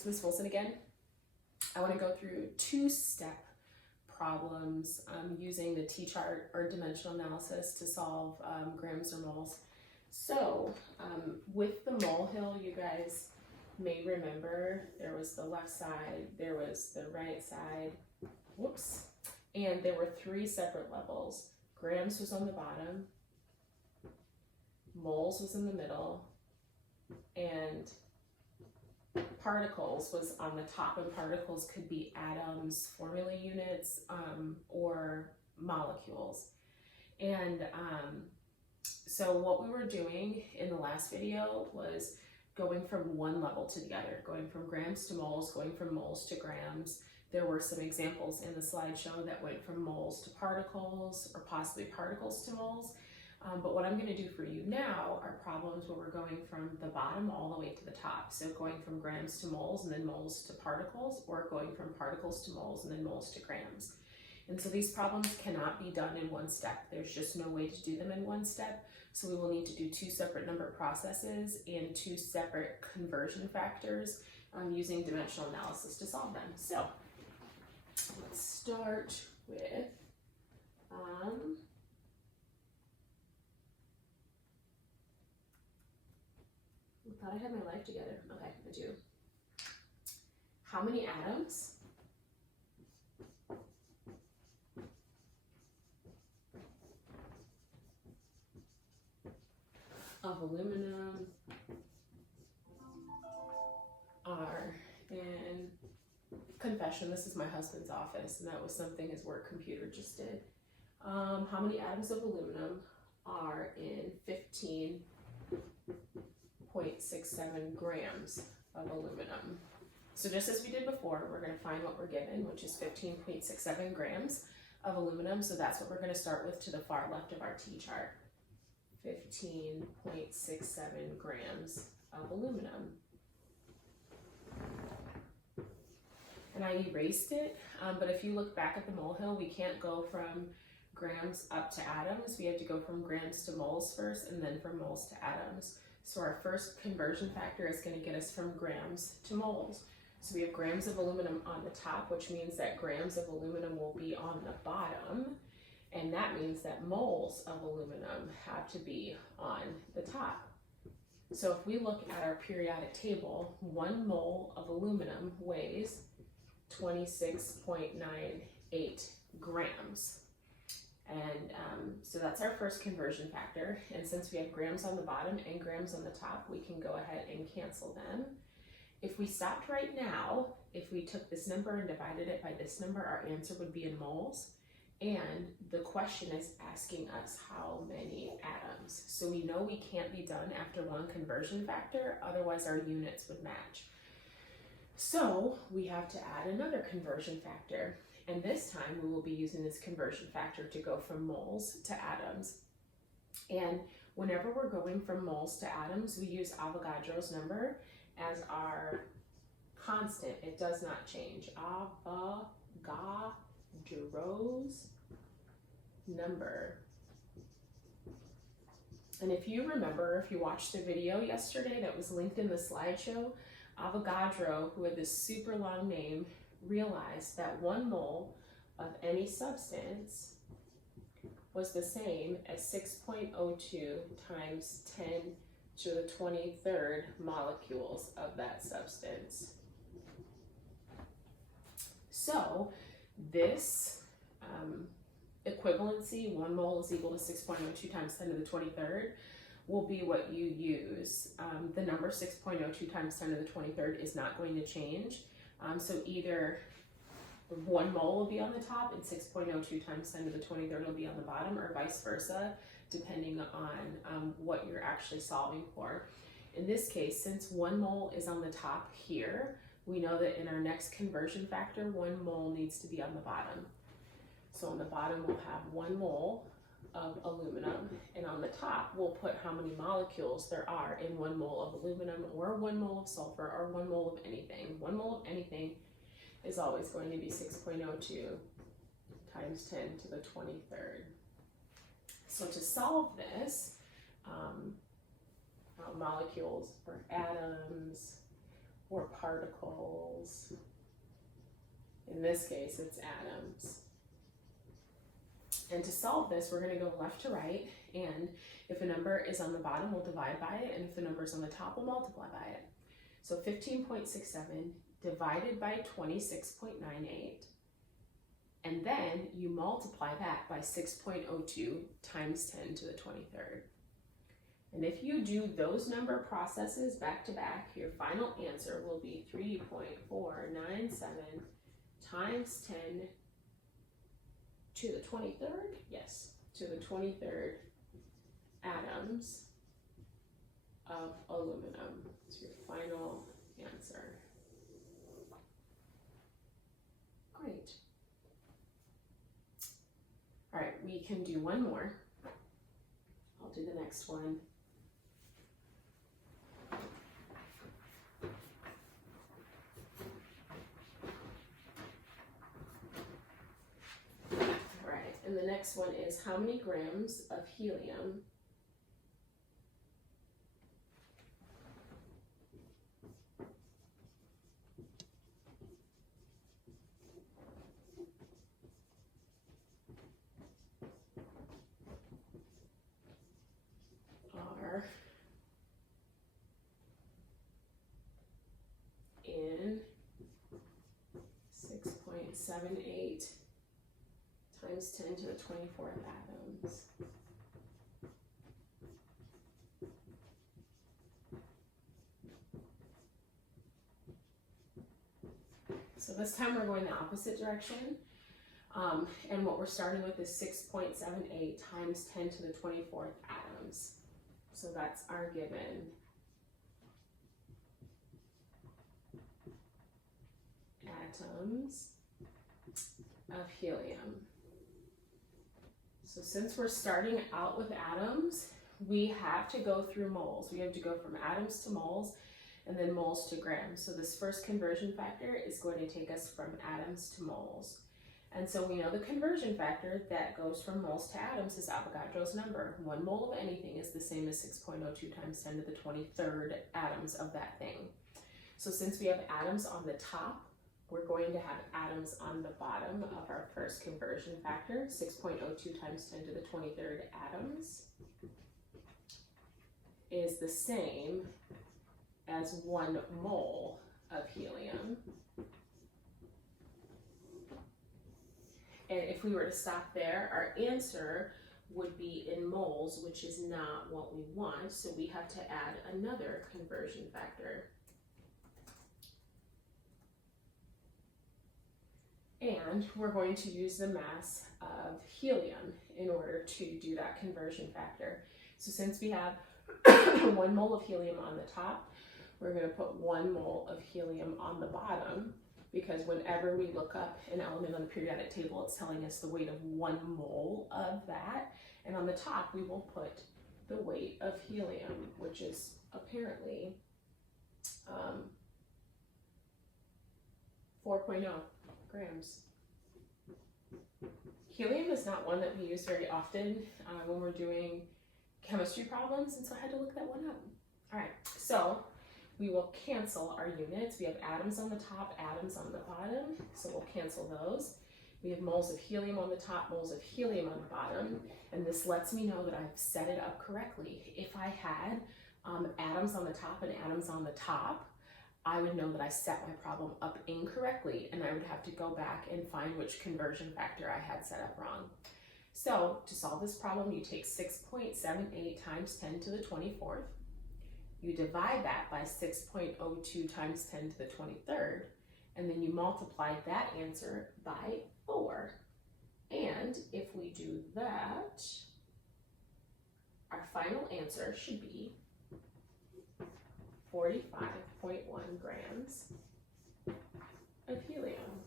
it's Ms. Wilson again. I want to go through two-step problems using the T-chart or dimensional analysis to solve grams or moles. So with the molehill, you guys may remember there was the left side, there was the right side, whoops, and there were three separate levels. Grams was on the bottom, moles was in the middle, and particles was on the top, and particles could be atoms, formula units, or molecules. And so what we were doing in the last video was going from one level to the other, going from grams to moles, going from moles to grams. There were some examples in the slideshow that went from moles to particles, or possibly particles to moles. But what I'm going to do for you now are problems where we're going from the bottom all the way to the top. So going from grams to moles and then moles to particles, or going from particles to moles and then moles to grams. And so these problems cannot be done in one step. There's just no way to do them in one step. So we will need to do two separate number processes and two separate conversion factors using dimensional analysis to solve them. So let's start with I thought I had my life together. Okay, I do. How many atoms of aluminum are in, confession, this is my husband's office, and that was something his work computer just did. How many atoms of aluminum are in 15.67 grams of aluminum? So just as we did before, we're going to find what we're given, which is 15.67 grams of aluminum. So that's what we're going to start with to the far left of our T-chart. 15.67 grams of aluminum. And I erased it, but if you look back at the molehill, we can't go from grams up to atoms. We have to go from grams to moles first, and then from moles to atoms. So our first conversion factor is going to get us from grams to moles. So we have grams of aluminum on the top, which means that grams of aluminum will be on the bottom. And that means that moles of aluminum have to be on the top. So if we look at our periodic table, 1 mole of aluminum weighs 26.98 grams. And so that's our first conversion factor. And since we have grams on the bottom and grams on the top, we can go ahead and cancel them. If we stopped right now, if we took this number and divided it by this number, our answer would be in moles. And the question is asking us how many atoms. So we know we can't be done after one conversion factor, otherwise our units would match. So we have to add another conversion factor. And this time we will be using this conversion factor to go from moles to atoms. And whenever we're going from moles to atoms, we use Avogadro's number as our constant. It does not change. Avogadro's number. And if you remember, if you watched the video yesterday that was linked in the slideshow, Avogadro, who had this super long name, realized that 1 mole of any substance was the same as 6.02 times 10 to the 23rd molecules of that substance. So this equivalency, 1 mole is equal to 6.02 times 10 to the 23rd, will be what you use. The number 6.02 times 10 to the 23rd is not going to change. So either 1 mole will be on the top and 6.02 times 10 to the 23rd will be on the bottom, or vice versa, depending on what you're actually solving for. In this case, since 1 mole is on the top here, we know that in our next conversion factor, 1 mole needs to be on the bottom. So on the bottom, we'll have 1 mole of aluminum, and on the top, we'll put how many molecules there are in 1 mole of aluminum, or 1 mole of sulfur, or 1 mole of anything. 1 mole of anything is always going to be 6.02 times 10 to the 23rd. So to solve this, molecules or atoms, or particles. In this case, it's atoms. And to solve this, we're going to go left to right, and if a number is on the bottom, we'll divide by it, and if the number is on the top, we'll multiply by it. So 15.67 divided by 26.98, and then you multiply that by 6.02 times 10 to the 23rd. And if you do those number processes back to back, your final answer will be 3.497 times 10 to the 23rd, yes, to the 23rd atoms of aluminum. It's your final answer. Great. All right, we can do one more. I'll do the next one. And the next one is how many grams of helium are in 6.78 times 10 to the 24th atoms. So this time we're going the opposite direction. And what we're starting with is 6.78 times 10 to the 24th atoms. So that's our given. Atoms of helium. So since we're starting out with atoms, we have to go through moles. We have to go from atoms to moles and then moles to grams. So this first conversion factor is going to take us from atoms to moles. And so we know the conversion factor that goes from moles to atoms is Avogadro's number. 1 mole of anything is the same as 6.02 times 10 to the 23rd atoms of that thing. So since we have atoms on the top, we're going to have atoms on the bottom of our first conversion factor. 6.02 times 10 to the 23rd atoms is the same as 1 mole of helium. And if we were to stop there, our answer would be in moles, which is not what we want. So we have to add another conversion factor. And we're going to use the mass of helium in order to do that conversion factor. So since we have 1 mole of helium on the top, we're going to put 1 mole of helium on the bottom, because whenever we look up an element on the periodic table, it's telling us the weight of 1 mole of that. And on the top, we will put the weight of helium, which is apparently 4.0 grams. Helium is not one that we use very often when we're doing chemistry problems, and so I had to look that one up. All right, so we will cancel our units. We have atoms on the top, atoms on the bottom, so we'll cancel those. We have moles of helium on the top, moles of helium on the bottom, and this lets me know that I've set it up correctly. If I had atoms on the top and atoms on the top, I would know that I set my problem up incorrectly, and I would have to go back and find which conversion factor I had set up wrong. So to solve this problem, you take 6.78 times 10 to the 24th, you divide that by 6.02 times 10 to the 23rd, and then you multiply that answer by 4. And if we do that, our final answer should be 45.1 grams of helium.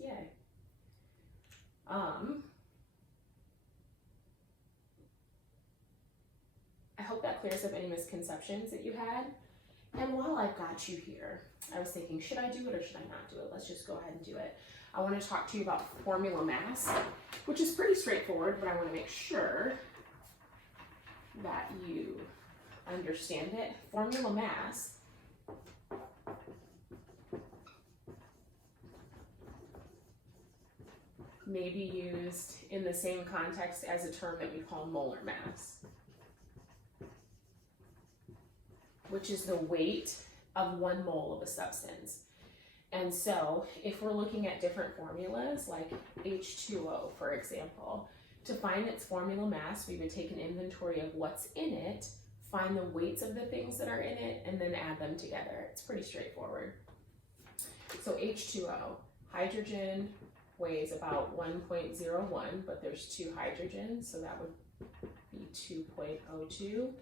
Yay. I hope that clears up any misconceptions that you had. And while I've got you here, I was thinking, should I do it or should I not do it? Let's just go ahead and do it. I want to talk to you about formula mass, which is pretty straightforward, but I want to make sure that you understand it. Formula mass may be used in the same context as a term that we call molar mass, which is the weight of 1 mole of a substance. And so if we're looking at different formulas like H2O, for example, to find its formula mass, we would take an inventory of what's in it, find the weights of the things that are in it, and then add them together. It's pretty straightforward. So H2O, hydrogen weighs about 1.01, but there's 2 hydrogens, so that would be 2.02.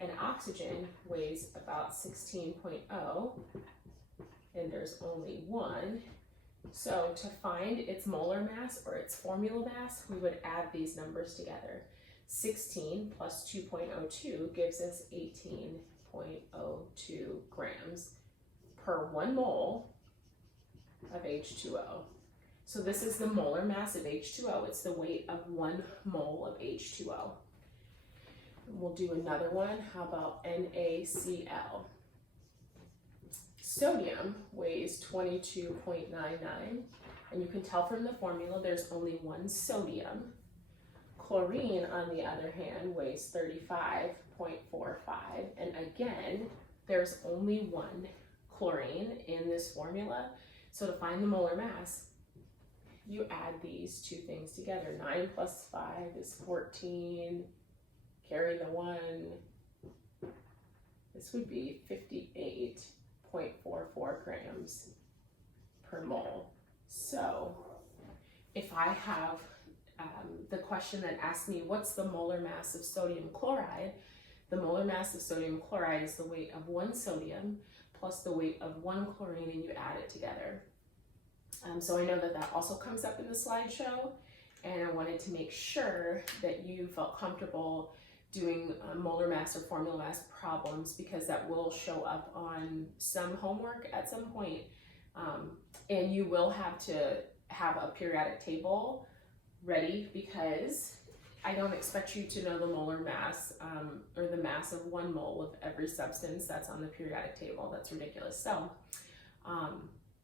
And oxygen weighs about 16.0, and there's only 1. So to find its molar mass or its formula mass, we would add these numbers together. 16 plus 2.02 gives us 18.02 grams per 1 mole of H2O. So this is the molar mass of H2O. It's the weight of 1 mole of H2O. We'll do another one. How about NaCl? Sodium weighs 22.99, and you can tell from the formula there's only 1 sodium. Chlorine, on the other hand, weighs 35.45, and again, there's only 1 chlorine in this formula. So to find the molar mass, you add these 2 things together. 9 plus 5 is 14. Carry the 1. This would be 58.44 grams per mole. So if I have the question that asks me what's the molar mass of sodium chloride, the molar mass of sodium chloride is the weight of 1 sodium plus the weight of 1 chlorine, and you add it together. So I know that that also comes up in the slideshow, and I wanted to make sure that you felt comfortable doing molar mass or formula mass problems, because that will show up on some homework at some point, and you will have to have a periodic table ready, because I don't expect you to know the molar mass or the mass of 1 mole of every substance that's on the periodic table. That's ridiculous. So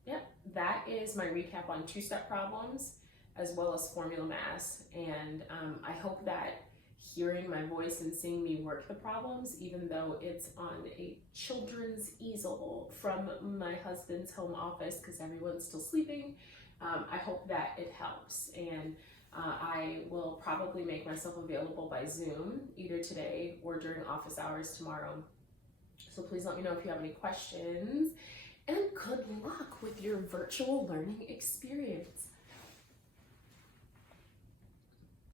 yep, that is my recap on 2-step problems as well as formula mass, and I hope that hearing my voice and seeing me work the problems, even though it's on a children's easel from my husband's home office because everyone's still sleeping, I hope that it helps. And I will probably make myself available by Zoom either today or during office hours tomorrow. So please let me know if you have any questions, and good luck with your virtual learning experience.